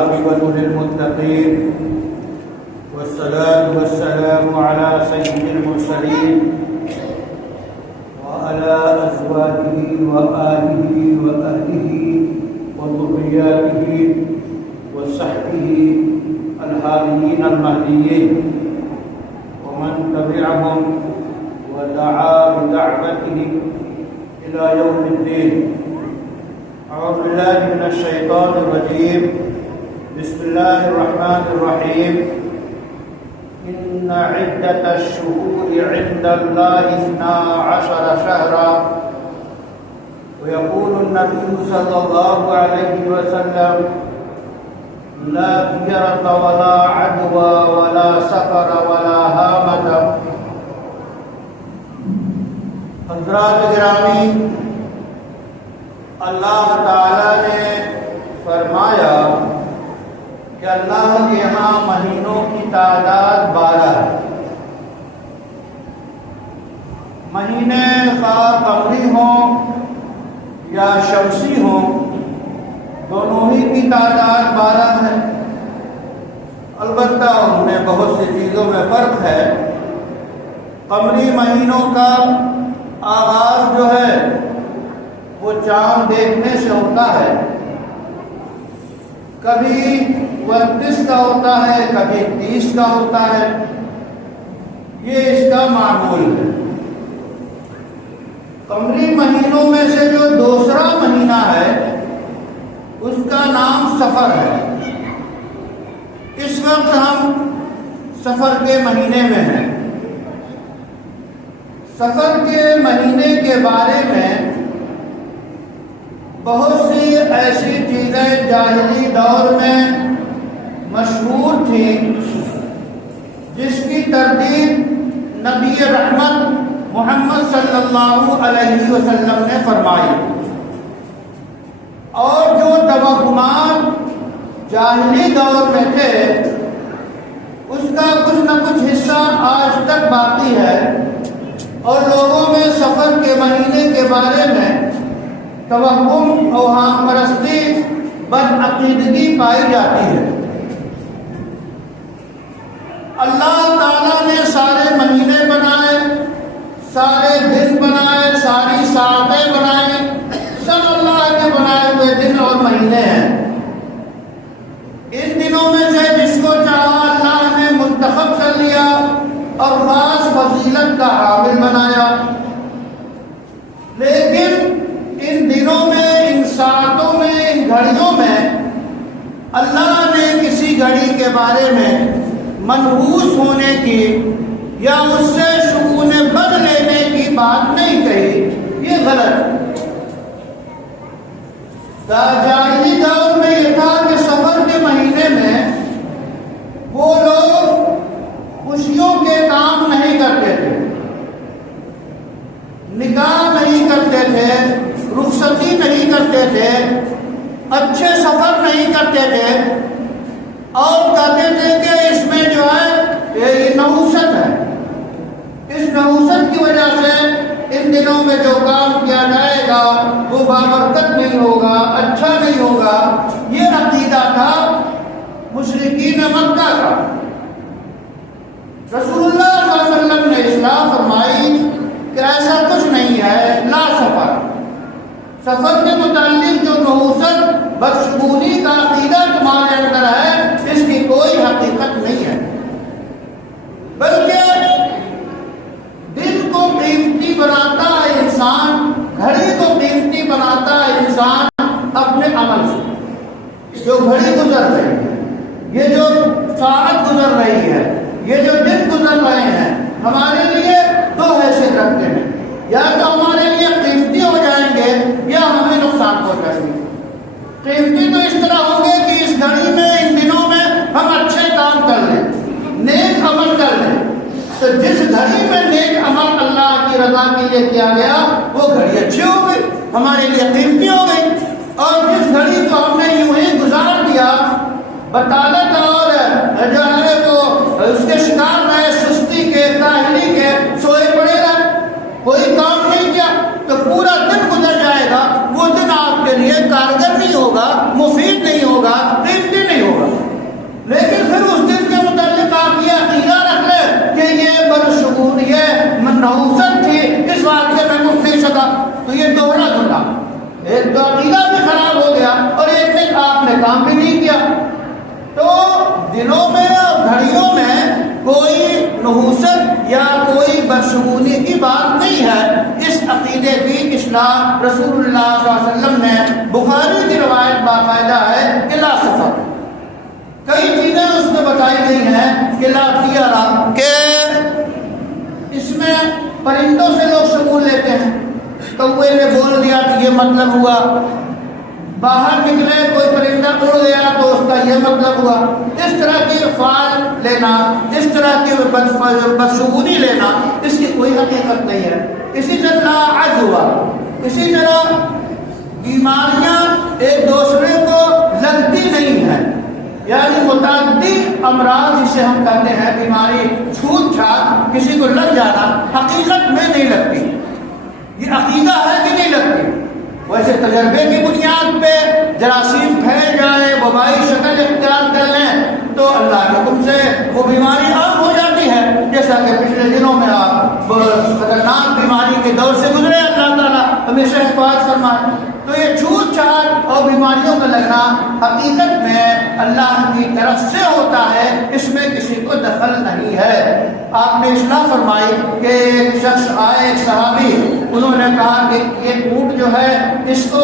والعاقبة للمتقين والصلاة والسلام على سيد المرسلين وعلى أزواجه وآله وأهله وذرياته وصحبه الهاديين المهديين ومن تبعهم ودعا بدعوته إلى يوم الدين. أعوذ بالله من الشيطان الرجيم. بسم الله الرحمن الرحيم. إن عدة الشهور عند الله 12 شهرا. ويقول النبي صلى الله عليه وسلم: لا هجرة ولا عدوى ولا سفر ولا هامة. حضرات گرامی، اللہ تعالیٰ نے فرمایا کہ اللہ کے یہاں مہینوں کی تعداد 12 ہے. مہینے خواہ قمری ہوں یا شمسی ہوں، دونوں ہی کی تعداد 12 ہے. البتہ ان میں بہت سی چیزوں میں فرق ہے. قمری مہینوں کا آغاز جو ہے وہ چاند دیکھنے سے ہوتا ہے. کبھی 29 کا ہوتا ہے، کبھی 30 کا ہوتا ہے. یہ اس کا معمول ہے. قمری مہینوں میں سے جو دوسرا مہینہ ہے اس کا نام صفر ہے. اس وقت ہم صفر کے مہینے میں ہیں. صفر کے مہینے کے بارے میں بہت سی ایسی چیزیں جاہلی دور میں مشہور تھیں جس کی ترتیب نبی رحمت محمد صلی اللہ علیہ وسلم نے فرمائی، اور جو توہمات جاہلی دور میں تھے اس کا کچھ نہ کچھ حصہ آج تک باقی ہے، اور لوگوں میں سفر کے مہینے کے بارے میں توہم، اوہام پرستی، بدعقیدگی پائی جاتی ہے. اللہ تعالیٰ نے سارے مہینے بنائے، سارے دن بنائے، ساری ساعتیں بنائیں. سب اللہ کے بنائے ہوئے دن اور مہینے ہیں. ان دنوں میں سے جس کو چاہا اللہ نے منتخب کر لیا اور خاص فضیلت کا حامل بنایا. لیکن ان دنوں میں، ان ساعتوں میں، ان گھڑیوں میں اللہ نے کسی گھڑی کے بارے میں منحوس ہونے کی یا اس سے شگون بد لینے کی بات نہیں کہی. یہ غلط. جاہلی دور میں یہ تھا کہ سفر کے مہینے میں وہ لوگ خوشیوں کے کام نہیں کرتے تھے، نکاح نہیں کرتے تھے، رخصتی نہیں کرتے تھے، اچھے سفر نہیں کرتے تھے، اور کہتے تھے کہ اس میں جو ہے یہ نحوست ہے. اس نحوست کی وجہ سے ان دنوں میں جو کام کیا جائے گا وہ بابرکت نہیں ہوگا، اچھا نہیں ہوگا. یہ عقیدہ تھا مشرکین مکہ کا. رسول اللہ صلی اللہ علیہ وسلم نے اصلاح فرمائی کہ ایسا کچھ نہیں ہے. لا سفر. سفر کے متعلق جو نحوست، بدشگونی کا عقیدہ تمہارے اندر ہے، اس کی کوئی حقیقت نہیں ہے. بلکہ دل کو قیمتی بناتا ہے انسان، گھڑی کو قیمتی بناتا ہے انسان اپنے عمل سے. جو گھڑی گزر رہی ہے، یہ جو ساعت گزر رہی ہے، یہ جو دن گزر رہے ہیں، ہمارے لیے دو حیثیت رکھتے ہیں. یا تو ہمارے لیے قیمتی ہو جائیں گے یا ہمیں نقصان ہو جائیں گے. قیمتی تو اس طرح ہوں گے کہ اس گھڑی میں، ان دنوں میں ہم اچھے کام کر لیں، نیک عمل کر لیں. تو جس گھڑی میں نیک عمل اللہ کی رضا کے لیے کیا گیا وہ گھڑی اچھی ہو گئی، ہمارے لیے قیمتی ہو گئی. اور جس گھڑی کو ہم نے یوں ہی گزار دیا، بطالت اور جو ہے وہ اس کے شکار رہے، سستی کے، کاہلی کے، سوئے پڑے رہے، کوئی کام نہیں کیا، تو پورا دن گزر جائے گا. وہ دن آپ کے لیے کارگر نہیں ہوگا، مفید نہیں ہوگا، قیمتی نہیں ہوگا. کام بھی نہیں کیا. تو دلوں میں اور گھڑیوں میں کوئی نحوست یا کوئی بدشگونی کی بات نہیں ہے. اس عقیدے کی اصلاح رسول اللہ صلی اللہ علیہ وسلم نے بخاری کی روایت باقاعدہ ہے کہ لا سفر. کئی چیزیں اس میں بتائی گئی ہیں کہ لا طیرہ، کہ اس میں پرندوں سے لوگ شمول لیتے ہیں. کوے نے بول دیا تو یہ مطلب ہوا، باہر نکلے کوئی پرندہ اڑ گیا تو اس کا یہ مطلب ہوا. اس طرح کی افعال لینا، اس طرح کی بدشگونی لینا، اس کی کوئی حقیقت نہیں ہے. اسی طرح لاعج ہوا، اسی طرح بیماریاں ایک دوسرے کو لگتی نہیں ہیں، یعنی متعدی امراض جسے ہم کہتے ہیں بیماری چھوت چھات کسی کو لگ جانا حقیقت میں نہیں لگتی. یہ عقیدہ ہے کہ نہیں لگتی؟ ویسے تجربے کی بنیاد پہ جراثیم پھیل جائے، وبائی شکل اختیار کر لیں تو اللہ کے حکم سے وہ بیماری عام ہو جاتی ہے. جیسا کہ پچھلے دنوں میں آپ خطرناک بیماری کے دور سے گزرے، اللہ تعالیٰ ہمیشہ حفاظت فرمائے. تو یہ چھوت چھات اور بیماریوں کا لگنا حقیقت میں اللہ کی طرف سے ہوتا ہے، اس میں کسی کو دخل نہیں ہے. آپ نے اصلاح فرمائی کہ ایک شخص آئے، ایک صحابی، انہوں نے کہا کہ یہ اونٹ جو ہے اس کو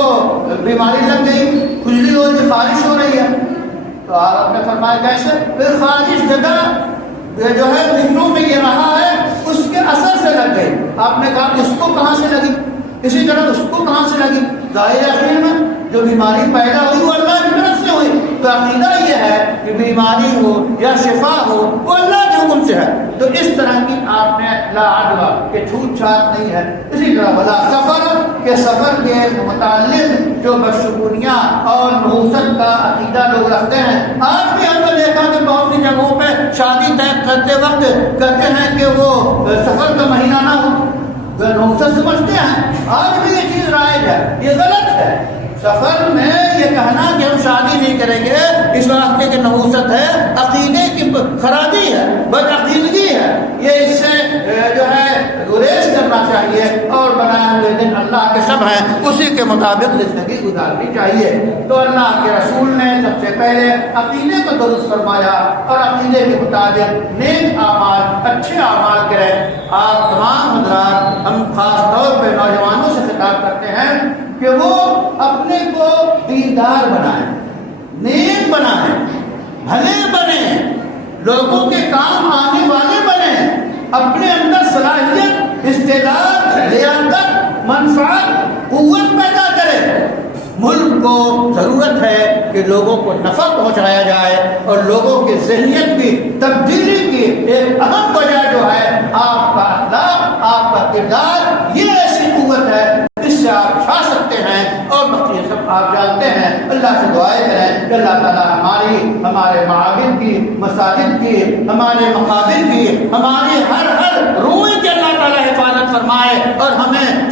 بیماری لگ گئی، کھجلی ہو رہی، خارش ہو رہی ہے. تو آپ نے فرمایا کیسے؟ پھر خارش جگہ جو ہے دنوں میں یہ رہا ہے اس کے اثر سے لگ گئی. آپ نے کہا اس کو کہاں سے لگی؟ اسی طرح اس کو کہاں سے لگی؟ ظاہر اخیر میں جو بیماری پیدا ہوئی وہ اللہ کی طرف سے ہوئی. تو عقیدہ یہ ہے کہ بیماری ہو یا شفا ہو وہ اللہ کے حکم سے ہے. تو اس طرح کی آپ نے لا عدوہ کہ چھوت چھات نہیں ہے. اسی طرح بلا سفر کے سفر کے متعلق جو بدشگونیاں اور نحوست کا عقیدہ لوگ رکھتے ہیں. آج بھی ہم نے دیکھا کہ بہت سی جگہوں پہ شادی طے کرتے وقت کہتے ہیں کہ وہ سفر کا مہینہ نہ ہو، نحوست سمجھتے ہیں. آج بھی یہ چیز رائج ہے، یہ غلط ہے. سفر میں یہ کہنا کہ ہم شادی نہیں کریں گے اس واسطے کی نحوست ہے، عقیدے کی خرابی ہے، بد عقیدگی ہے. یہ اس سے جو ہے گریز کرنا چاہیے اور بنائے ہوئے دن اللہ کے سب ہیں، اسی کے مطابق زندگی گزارنی چاہیے. تو اللہ کے رسول نے سب سے پہلے عقیدے کو درست فرمایا اور عقیدے کے مطابق نیک اعمال، اچھے اعمال کریں. آپ تمام حضرات، ہم خاص طور پہ نوجوانوں سے خطاب کرتے ہیں کہ وہ اپنے کو دیندار بنائیں، نیک بنائیں، بھلے بنیں، لوگوں کے کام آنے والے بنیں، اپنے اندر صلاحیت، استعداد، لیاقت، منفعت، قوت پیدا کریں. ملک کو ضرورت ہے کہ لوگوں کو نفع پہنچایا جائے اور لوگوں کی ذہنیت کی تبدیلی کی ایک اہم وجہ جو ہے آپ کا اخلاق، آپ کا کردار. یہ ایسی قوت ہے اس سے آپ چھا سکتے ہیں اور بقیہ سب آپ جانتے ہیں. اللہ سے دعائیں کریں کہ اللہ تعالیٰ ہمارے معابد کی، مساجد کی، ہمارے مقابر کی، ہماری ہر روح کی اللہ تعالیٰ حفاظت فرمائے اور ہمیں